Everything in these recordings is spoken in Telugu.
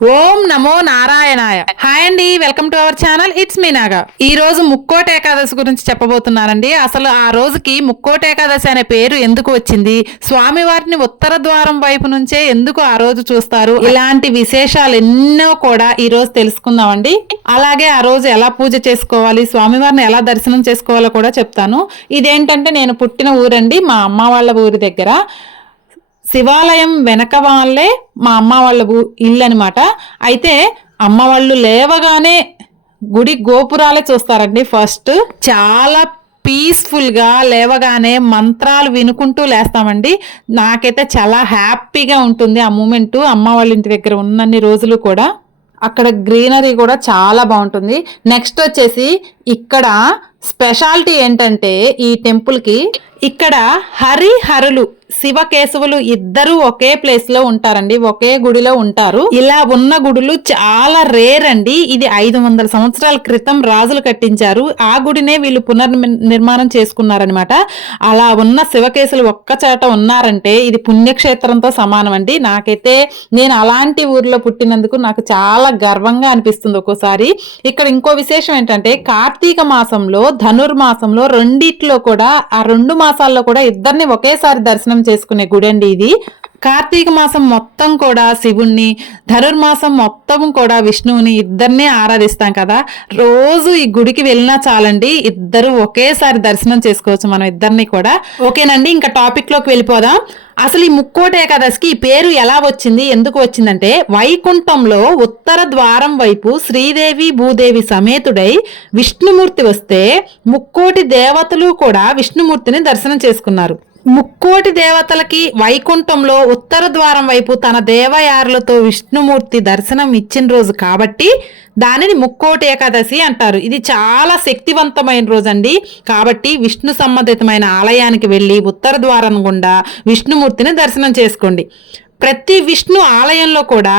ఓం నమో నారాయణాయ. హాయ్ అండి welcome to our channel it's మీ నాగా. ఈ రోజు ముక్కోట ఏకాదశి గురించి చెప్పబోతున్నానండి. అసలు ఆ రోజుకి ముక్కోట ఏకాదశి అనే పేరు ఎందుకు వచ్చింది? స్వామివారిని ఉత్తర ద్వారం వైపు నుంచే ఎందుకు ఆ రోజు చూస్తారు? ఇలాంటి విశేషాలు ఎన్నో కూడా ఈ రోజు తెలుసుకుందామండి. అలాగే ఆ రోజు ఎలా పూజ చేసుకోవాలి స్వామివారిని ఎలా దర్శనం చేసుకోవాలో కూడా చెప్తాను. ఇదేంటంటే నేను పుట్టిన ఊరండి మా అమ్మ వాళ్ళ ఊరి దగ్గర. శివాలయం వెనక వాళ్ళే మా అమ్మ వాళ్ళ ఇల్లు అనమాట అయితే అమ్మ వాళ్ళు లేవగానే గుడి గోపురాలే చూస్తారండి ఫస్ట్. చాలా పీస్ఫుల్గా లేవగానే మంత్రాలు వినుకుంటూ లేస్తామండి. నాకైతే చాలా హ్యాపీగా ఉంటుంది ఆ మూమెంట్ అమ్మ వాళ్ళ ఇంటి దగ్గర ఉన్నన్ని రోజులు కూడా. అక్కడ గ్రీనరీ కూడా చాలా బాగుంటుంది. నెక్స్ట్ వచ్చేసి ఇక్కడ స్పెషాలిటీ ఏంటంటే ఈ టెంపుల్కి ఇక్కడ హరిహరులు శివకేశవులు ఇద్దరు ఒకే ప్లేస్లో ఉంటారండి ఒకే గుడిలో ఉంటారు. ఇలా ఉన్న గుడులు చాలా రేర్ అండి. ఇది ఐదు వందల సంవత్సరాల క్రితం రాజులు కట్టించారు. ఆ గుడినే వీళ్ళు పునర్నిర్మాణం చేసుకున్నారనమాట అలా ఉన్న శివకేశులు ఒక్కచోట ఉన్నారంటే ఇది పుణ్యక్షేత్రంతో సమానం అండి. నాకైతే నేను అలాంటి ఊర్లో పుట్టినందుకు నాకు చాలా గర్వంగా అనిపిస్తుంది ఒక్కోసారి. ఇక్కడ ఇంకో విశేషం ఏంటంటే కార్తీక కార్తీక మాసంలో ధనుర్మాసంలో రెండిట్లో కూడా ఆ రెండు మాసాల్లో కూడా ఇద్దరిని ఒకేసారి దర్శనం చేసుకునే గుడి అండి ఇది. కార్తీక మాసం మొత్తం కూడా శివుణ్ణి ధనుర్మాసం మొత్తం కూడా విష్ణువుని ఇద్దరినే ఆరాధిస్తాం కదా. రోజు ఈ గుడికి వెళ్ళినా చాలండి ఇద్దరు ఒకేసారి దర్శనం చేసుకోవచ్చు మనం ఇద్దరిని కూడా. ఓకేనండి ఇంకా టాపిక్లోకి వెళ్ళిపోదాం. అసలు ఈ ముక్కోటి ఏకాదశికి ఈ పేరు ఎలా వచ్చింది ఎందుకు వచ్చిందంటే వైకుంఠంలో ఉత్తర ద్వారం వైపు శ్రీదేవి భూదేవి సమేతుడై విష్ణుమూర్తి వస్తే ముక్కోటి దేవతలు కూడా విష్ణుమూర్తిని దర్శనం చేసుకున్నారు. ముక్కోటి దేవతలకి వైకుంఠంలో ఉత్తర ద్వారం వైపు తన దేవయారులతో విష్ణుమూర్తి దర్శనం ఇచ్చిన రోజు కాబట్టి దానిని ముక్కోటి ఏకాదశి అంటారు. ఇది చాలా శక్తివంతమైన రోజు అండి కాబట్టి విష్ణు సంబంధితమైన ఆలయానికి వెళ్ళి ఉత్తర ద్వారం గుండా విష్ణుమూర్తిని దర్శనం చేసుకోండి. ప్రతి విష్ణు ఆలయంలో కూడా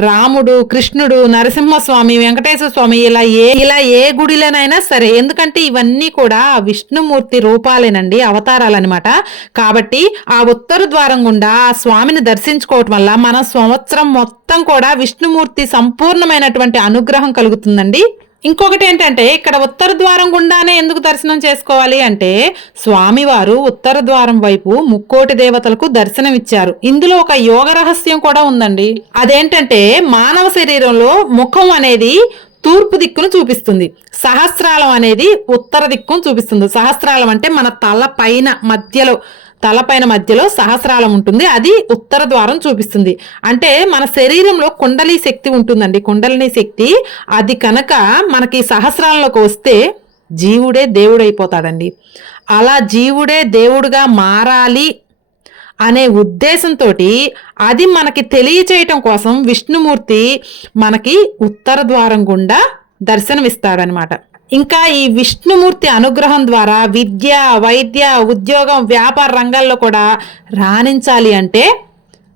రాముడు కృష్ణుడు నరసింహస్వామి వెంకటేశ్వర స్వామి ఇలా ఏ ఇలా ఏ గుడిలోనైనా సరే ఎందుకంటే ఇవన్నీ కూడా విష్ణుమూర్తి రూపాలేనండి అవతారాలన్నమాట. కాబట్టి ఆ ఉత్తర ద్వారం గుండా ఆ స్వామిని దర్శించుకోవటం వల్ల మన సంవత్సరం మొత్తం కూడా విష్ణుమూర్తి సంపూర్ణమైనటువంటి అనుగ్రహం కలుగుతుందండి. ఇంకొకటి ఏంటంటే ఇక్కడ ఉత్తర ద్వారం గుండానే ఎందుకు దర్శనం చేసుకోవాలి అంటే స్వామివారు ఉత్తర ద్వారం వైపు ముక్కోటి దేవతలకు దర్శనం ఇచ్చారు ఇందులో ఒక యోగ రహస్యం కూడా ఉందండి. అదేంటంటే మానవ శరీరంలో ముఖం అనేది తూర్పు దిక్కును చూపిస్తుంది. సహస్రాలం అనేది ఉత్తర దిక్కును చూపిస్తుంది. సహస్రాలం అంటే మన తల పైన మధ్యలో. తలపైన మధ్యలో సహస్రాలం ఉంటుంది. అది ఉత్తర ద్వారం చూపిస్తుంది. అంటే మన శరీరంలో కుండలి శక్తి ఉంటుందండి. కుండలిని శక్తి అది కనుక మనకి సహస్రాలంలోకి వస్తే జీవుడే దేవుడైపోతాడండి. అలా జీవుడే దేవుడుగా మారాలి అనే ఉద్దేశంతో అది మనకి తెలియచేయటం కోసం విష్ణుమూర్తి మనకి ఉత్తర ద్వారం గుండా దర్శనమిస్తాడనమాట ఇంకా ఈ విష్ణుమూర్తి అనుగ్రహం ద్వారా విద్య వైద్య ఉద్యోగం వ్యాపార రంగాల్లో కూడా రాణించాలి అంటే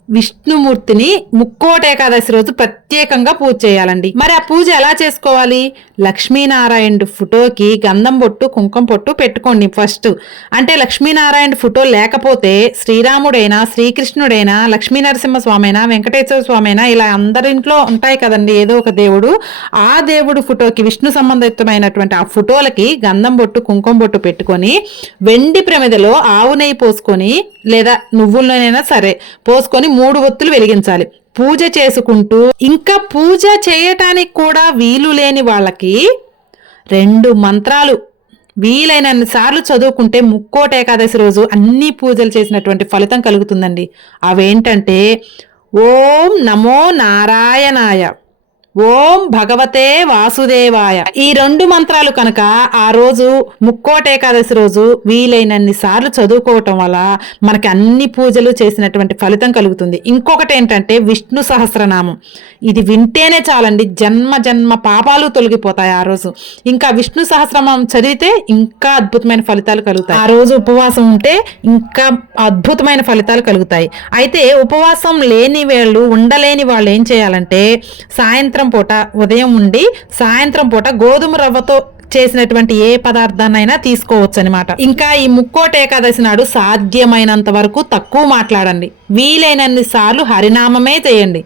విష్ణుమూర్తిని ముక్కోట ఏకాదశి రోజు ప్రత్యేకంగా పూజ చేయాలండి. మరి ఆ పూజ ఎలా చేసుకోవాలి? లక్ష్మీనారాయణుడు ఫోటోకి గంధం పొట్టు కుంకుమ పొట్టు పెట్టుకోండి ఫస్ట్. అంటే లక్ష్మీనారాయణ ఫోటో లేకపోతే శ్రీరాముడైనా శ్రీకృష్ణుడైనా లక్ష్మీనరసింహ స్వామి అయినా వెంకటేశ్వర స్వామి అయినా ఇలా అందరింట్లో ఉంటాయి కదండి ఏదో ఒక దేవుడు. ఆ దేవుడు ఫోటోకి విష్ణు సంబంధితమైనటువంటి ఆ ఫోటోలకి గంధం బొట్టు కుంకుమ బొట్టు పెట్టుకొని వెండి ప్రమిదలో ఆవు నెయ్యి పోసుకొని లేదా నువ్వులనైనా సరే పోసుకొని మూడు ఒత్తులు వెలిగించాలి. పూజ చేసుకుంటూ ఇంకా పూజ చేయటానికి కూడా వీలు లేని వాళ్ళకి రెండు మంత్రాలు. వీలైనన్ని సార్లు చదువుకుంటే ముక్కోట ఏకాదశి రోజు అన్ని పూజలు చేసినటువంటి ఫలితం కలుగుతుందండి. అవేంటంటే ఓం నమో నారాయణాయ. ఓం భగవతే వాసుదేవాయ. ఈ రెండు మంత్రాలు కనుక ఆ రోజు ముక్కోట ఏకాదశి రోజు వీలైనన్ని సార్లు చదువుకోవటం వల్ల మనకి అన్ని పూజలు చేసినటువంటి ఫలితం కలుగుతుంది. ఇంకొకటి ఏంటంటే విష్ణు సహస్రనామం. ఇది వింటేనే చాలండి. జన్మ జన్మ పాపాలు తొలగిపోతాయి ఆ రోజు. ఇంకా విష్ణు సహస్రనామం చదివితే ఇంకా అద్భుతమైన ఫలితాలు కలుగుతాయి. ఆ రోజు ఉపవాసం ఉంటే ఇంకా అద్భుతమైన ఫలితాలు కలుగుతాయి. అయితే ఉపవాసం లేని వాళ్ళు ఉండలేని వాళ్ళు ఏం చేయాలంటే సాయంత్రం పూట ఉదయం ఉండి సాయంత్రం పూట గోధుమ రవ్వతో చేసినటువంటి ఏ పదార్థాన్నైనా తీసుకోవచ్చు అనమాట ఇంకా ఈ ముక్కోట ఏకాదశి నాడు సాధ్యమైనంత వరకు తక్కువ మాట్లాడండి. వీలైనన్ని సార్లు హరినామమే చేయండి.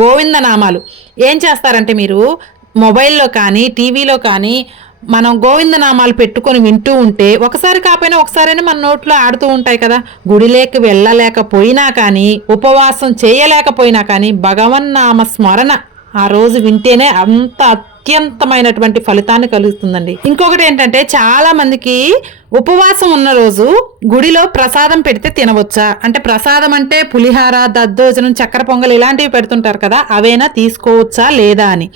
గోవిందనామాలు. ఏం చేస్తారంటే మీరు మొబైల్లో కానీ టీవీలో కానీ మనం గోవిందనామాలు పెట్టుకొని వింటూ ఉంటే ఒకసారి కాకపోయినా ఒకసారైనా మన నోట్లో ఆడుతూ ఉంటాయి కదా. గుడిలేకి వెళ్ళలేకపోయినా కానీ ఉపవాసం చేయలేకపోయినా కానీ భగవన్నామ స్మరణ ఆ రోజు వింటేనే అంత అత్యంతమైనటువంటి ఫలితాన్ని కలుగుతుందండి. ఇంకొకటి ఏంటంటే చాలా మందికి ఉపవాసం ఉన్న రోజు గుడిలో ప్రసాదం పెడితే తినవచ్చా? అంటే ప్రసాదం అంటే పులిహార దద్దోజనం చక్కెర పొంగల్ ఇలాంటివి పెడుతుంటారు కదా అవేనా తీసుకోవచ్చా లేదా అని.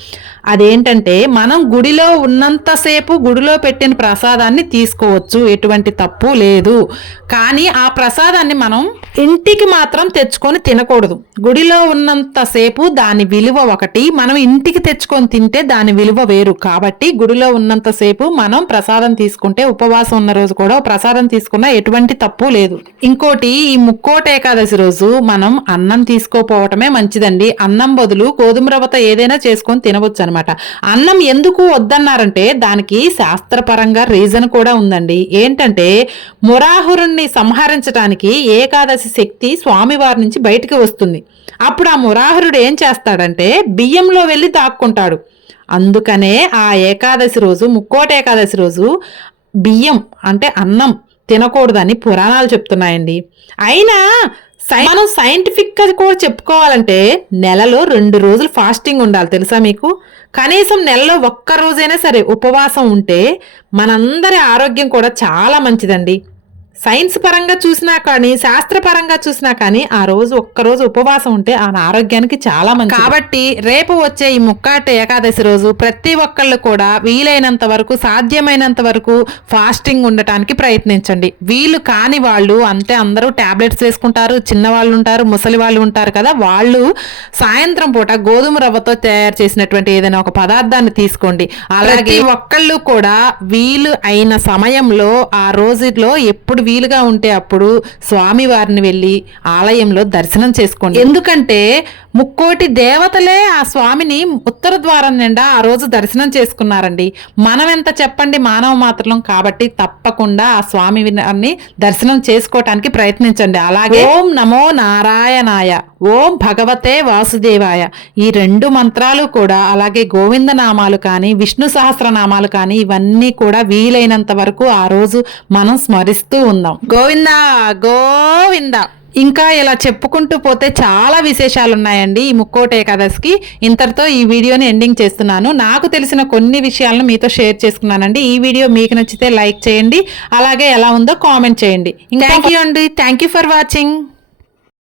అదేంటంటే మనం గుడిలో ఉన్నంతసేపు గుడిలో పెట్టిన ప్రసాదాన్ని తీసుకోవచ్చు ఎటువంటి తప్పు లేదు. కానీ ఆ ప్రసాదాన్ని మనం ఇంటికి మాత్రం తెచ్చుకొని తినకూడదు. గుడిలో ఉన్నంతసేపు దాని విలువ ఒకటి మనం ఇంటికి తెచ్చుకొని తింటే దాని విలువ వేరు. కాబట్టి గుడిలో ఉన్నంతసేపు మనం ప్రసాదం తీసుకుంటే ఉపవాసం ఉన్న రోజు కూడా ప్రసాదం తీసుకున్న ఎటువంటి తప్పు లేదు. ఇంకోటి ఈ ముక్కోట ఏకాదశి రోజు మనం అన్నం తీసుకోపోవటమే మంచిదండి. అన్నం బదులు గోధుమ రవ్వతో ఏదైనా చేసుకొని తినవచ్చు అనమాట అన్నం ఎందుకు వద్దన్నారంటే దానికి శాస్త్రపరంగా రీజన్ కూడా ఉందండి. ఏంటంటే మురాహురుణ్ణి సంహరించడానికి ఏకాదశి శక్తి స్వామివారి నుంచి బయటికి వస్తుంది. అప్పుడు ఆ మురాహురుడు ఏం చేస్తాడంటే బియ్యంలో వెళ్ళి దాక్కుంటాడు అందుకనే ఆ ఏకాదశి రోజు ముక్కోట ఏకాదశి రోజు బియ్యం అంటే అన్నం తినకూడదని పురాణాలు చెప్తున్నాయండి. అయినా సై- మనం సైంటిఫిక్గా కూడా చెప్పుకోవాలంటే నెలలో రెండు రోజులు ఫాస్టింగ్ ఉండాలి తెలుసా మీకు? కనీసం నెలలో ఒక్క రోజైనా సరే ఉపవాసం ఉంటే మనందరి ఆరోగ్యం కూడా చాలా మంచిదండి. సైన్స్ పరంగా చూసినా కానీ శాస్త్ర పరంగా చూసినా కానీ ఆ రోజు ఒక్క రోజు ఉపవాసం ఉంటే ఆ ఆరోగ్యానికి చాలా మంచి కాబట్టి రేపు వచ్చే ఈ ముక్కాట ఏకాదశి రోజు ప్రతి ఒక్కళ్ళు కూడా వీలైనంత వరకు సాధ్యమైనంత వరకు ఫాస్టింగ్ ఉండటానికి ప్రయత్నించండి. వీళ్ళు కాని వాళ్ళు అంతే అందరూ టాబ్లెట్స్ వేసుకుంటారు చిన్నవాళ్ళు ఉంటారు ముసలి వాళ్ళు ఉంటారు కదా వాళ్ళు సాయంత్రం పూట గోధుమ రవ్వతో తయారు చేసినటువంటి ఏదైనా ఒక పదార్థాన్ని తీసుకోండి. అలాగే ఒక్కళ్ళు కూడా వీలు అయిన సమయంలో ఆ రోజులో ఎప్పుడు వీలుగా ఉంటే అప్పుడు స్వామి వారిని వెళ్ళి ఆలయంలో దర్శనం చేసుకోండి. ఎందుకంటే ముక్కోటి దేవతలే ఆ స్వామిని ఉత్తర ద్వారం నిండా ఆ రోజు దర్శనం చేసుకున్నారండి. మనం ఎంత చెప్పండి మానవ మాత్రం కాబట్టి తప్పకుండా ఆ స్వామి దర్శనం చేసుకోవటానికి ప్రయత్నించండి. అలాగే ఓం నమో నారాయణాయ ఓం భగవతే వాసుదేవాయ ఈ రెండు మంత్రాలు కూడా అలాగే గోవింద నామాలు కానీ విష్ణు సహస్రనామాలు కానీ ఇవన్నీ కూడా వీలైనంత వరకు ఆ రోజు మనం స్మరిస్తూ ఉందాం. గోవిందా గోవింద. ఇంకా ఇలా చెప్పుకుంటూ పోతే చాలా విశేషాలు ఉన్నాయండి ఈ ముక్కోటి ఏకాదశికి. ఇంతటితో ఈ వీడియోని ఎండింగ్ చేస్తున్నాను. నాకు తెలిసిన కొన్ని విషయాలను మీతో షేర్ చేసుకున్నానండి. ఈ వీడియో మీకు నచ్చితే లైక్ చేయండి. అలాగే ఎలా ఉందో కామెంట్ చేయండి. థ్యాంక్ యూ అండి. Thank you for watching.